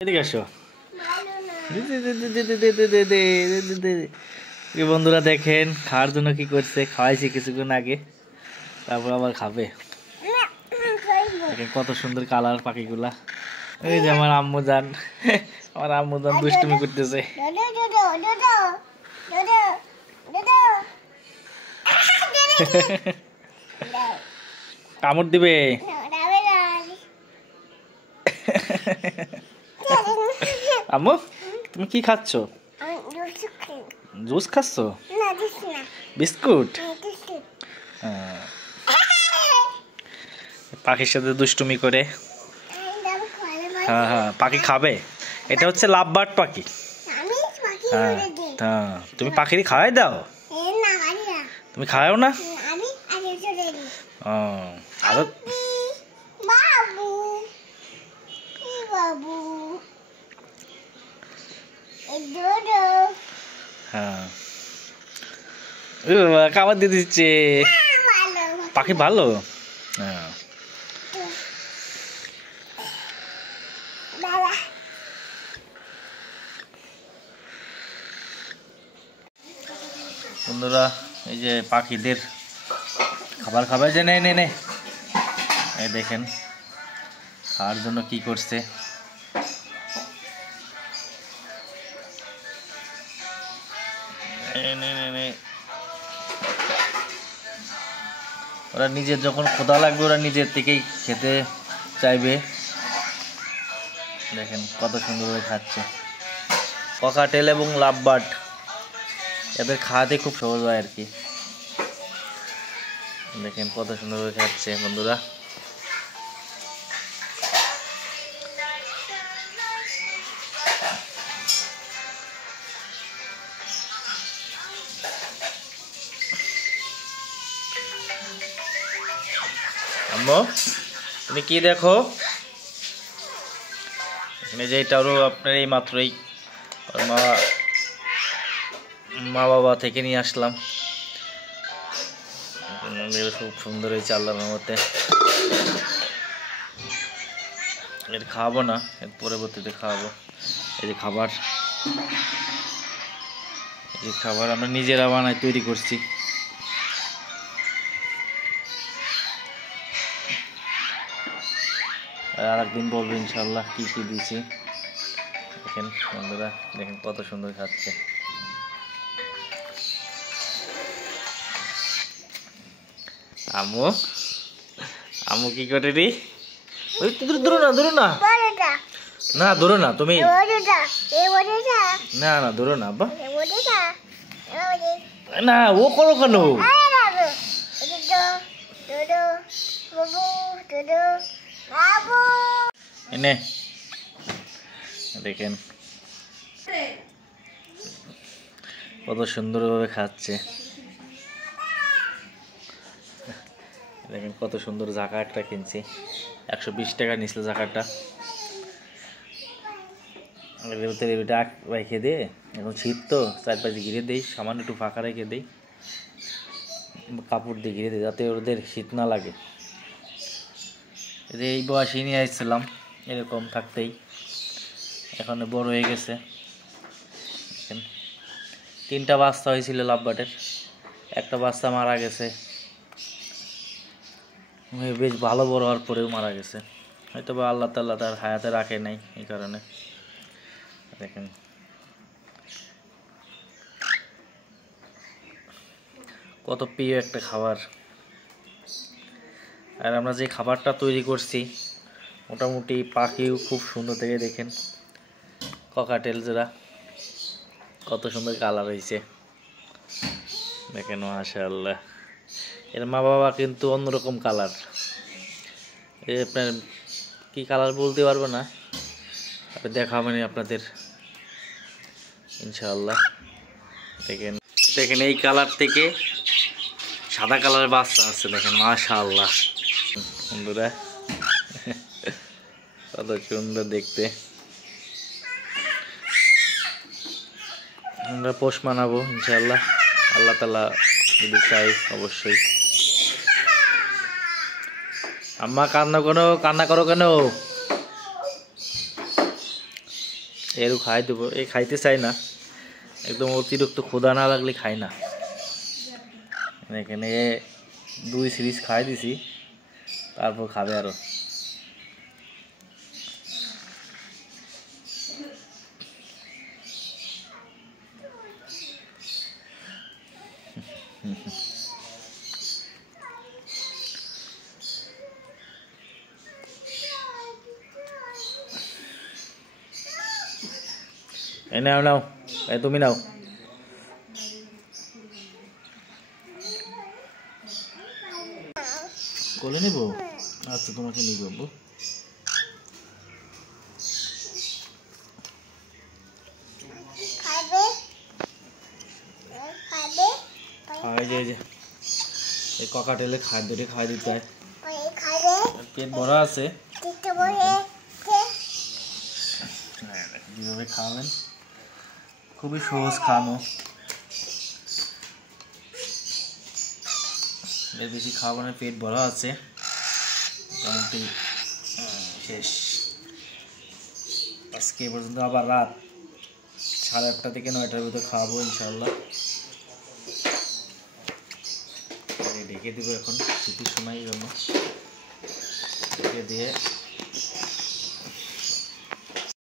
এদিকে আসো বন্ধুরা, দেখেন খাওয়ার জন্য কি করছে। খাওয়াইছি কিছুক্ষণ আগে, তারপর আবার খাবে। দেখেন কত সুন্দর কালার পাখিগুলা। এই যে আমার আম্মু জান, আমার আম্মু জান দুষ্টুমি করতেছে। কামড় দিবে। আম্মু তুমি কি খাচ্ছ? জুস খাচ্ছ? বিস্কুট। পাখির সাথে দুষ্টুমি করে। হ্যাঁ হ্যাঁ, পাখি খাবে। এটা হচ্ছে লাভবার্ড পাখি। হ্যাঁ হ্যাঁ, তুমি পাখির খাওয়াই দাও? তুমি খাওয়াও না? আরো হ্যাঁ, খাবার দিয়ে দিচ্ছে। পাখি ভালো। হ্যাঁ, বন্ধুরা এই যে পাখিদের খাবার খাবার যে নে নে নে, এই দেখেন খাওয়ার জন্য কি করছে। ওরা নিজের যখন ক্ষুধা লাগবে ওরা নিজের থেকেই খেতে চাইবে। দেখেন কত সুন্দরভাবে খাচ্ছে। ককাটেল এবং লাভবার্ড এদের খাওয়াতে খুব সহজ হয় আর কি। দেখেন কত সুন্দরভাবে খাচ্ছে বন্ধুরা। আম্মু তুমি কি দেখো? এখানে যে এটারও আপনার এই মাত্রই মা বাবা থেকে নিয়ে আসলাম। খুব সুন্দর হয়েছে আল্লাহর রহমতে। এর খাওয়াবো না, এর পরবর্তীতে খাওয়াবো। এই যে খাবার, এই যে খাবার আমরা নিজেরা বানাই তৈরি করছি। আর একদিন বলবো ইনশাল্লাহ কি কি দিয়েছি। দেখেন বন্ধুরা, দেখেন কত সুন্দর খাচ্ছে। আম্মু আম্মু কি করে রে? ওই দূর না, দূর না, না দূর না, তুমি না না দূর না আব্বা, না ও করো কেন? এনে দেখেন কত সুন্দরভাবে খাচ্ছে। দেখেন কত সুন্দর জাকারটা কিনছি, 120 টাকা নিছিল জাকারটা। রেখে দিয়ে এখন শীত তো চারপাশে ঘিরে দিই, সামান্য একটু ফাঁকা রেখে দিই, কাপড় দিয়ে ঘিরে দিই যাতে ওদের শীত না লাগে। এই বয়সে নিয়ে আসছিলাম এরকম থাকতেই, এখন বড় হয়ে গেছে। 3টা বাচ্চা হয়েছিল লাভবার্ডের, একটা বাচ্চা মারা গেছে, বেশ ভালো বড় হওয়ার পরেও মারা গেছে। হয়তো বা আল্লাহ তাআলা তার হায়াতে রাখে নাই এই কারণে। দেখেন কত প্রিয় একটা খাবার। আর আমরা যে খাবারটা তৈরি করছি মোটামুটি পাখিও খুব সুন্দর থেকে দেখেন, ককাটেল যারা কত সুন্দর কালার হয়েছে। দেখেন মাশাআল্লাহ, এর মা বাবা কিন্তু অন্যরকম কালার। এই আপনার কি কালার বলতে পারবো না, দেখাবেন আপনাদের ইনশাআল্লাহ। দেখেন দেখেন এই কালার থেকে সাদা কালারের বাচ্চা আছে, দেখেন মাশাআল্লাহ বন্ধুরা কত সুন্দর দেখতে। আমরা পোষ মানাবো ইনশাআল্লাহ, আল্লাহ তাআলা যদি চাই অবশ্যই। আম্মা কান্না করো কেন? এরও খাই দেবো, এই খাইতে চাই না, একদম অতিরিক্ত ক্ষুধা না লাগলে খাই না। এখানে 2 সিরিজ খাই দিছি, তারপর খাবে আরো। এই নাও নাও, এই তুমি নাও। কোলে নেব? আচ্ছা তোমাকে নিব আব্বু। এই ককাটেলের খাদ্যটি খাই দিতে হয়, পেট ভরা আছে। কিভাবে খাওয়াবেন, খুবই সহজ খাওয়ানো, এর বেশি খাওয়ানোর পেট ভরা আছে মোটামুটি। শেষ আজকে এ পর্যন্ত, আবার রাত 8:30 থেকে 9টার ভিতরে খাওয়াবো ইনশাল্লাহ। ঢেকে দেবো এখন শীতের সময় জন্য, ঢেকে দিয়ে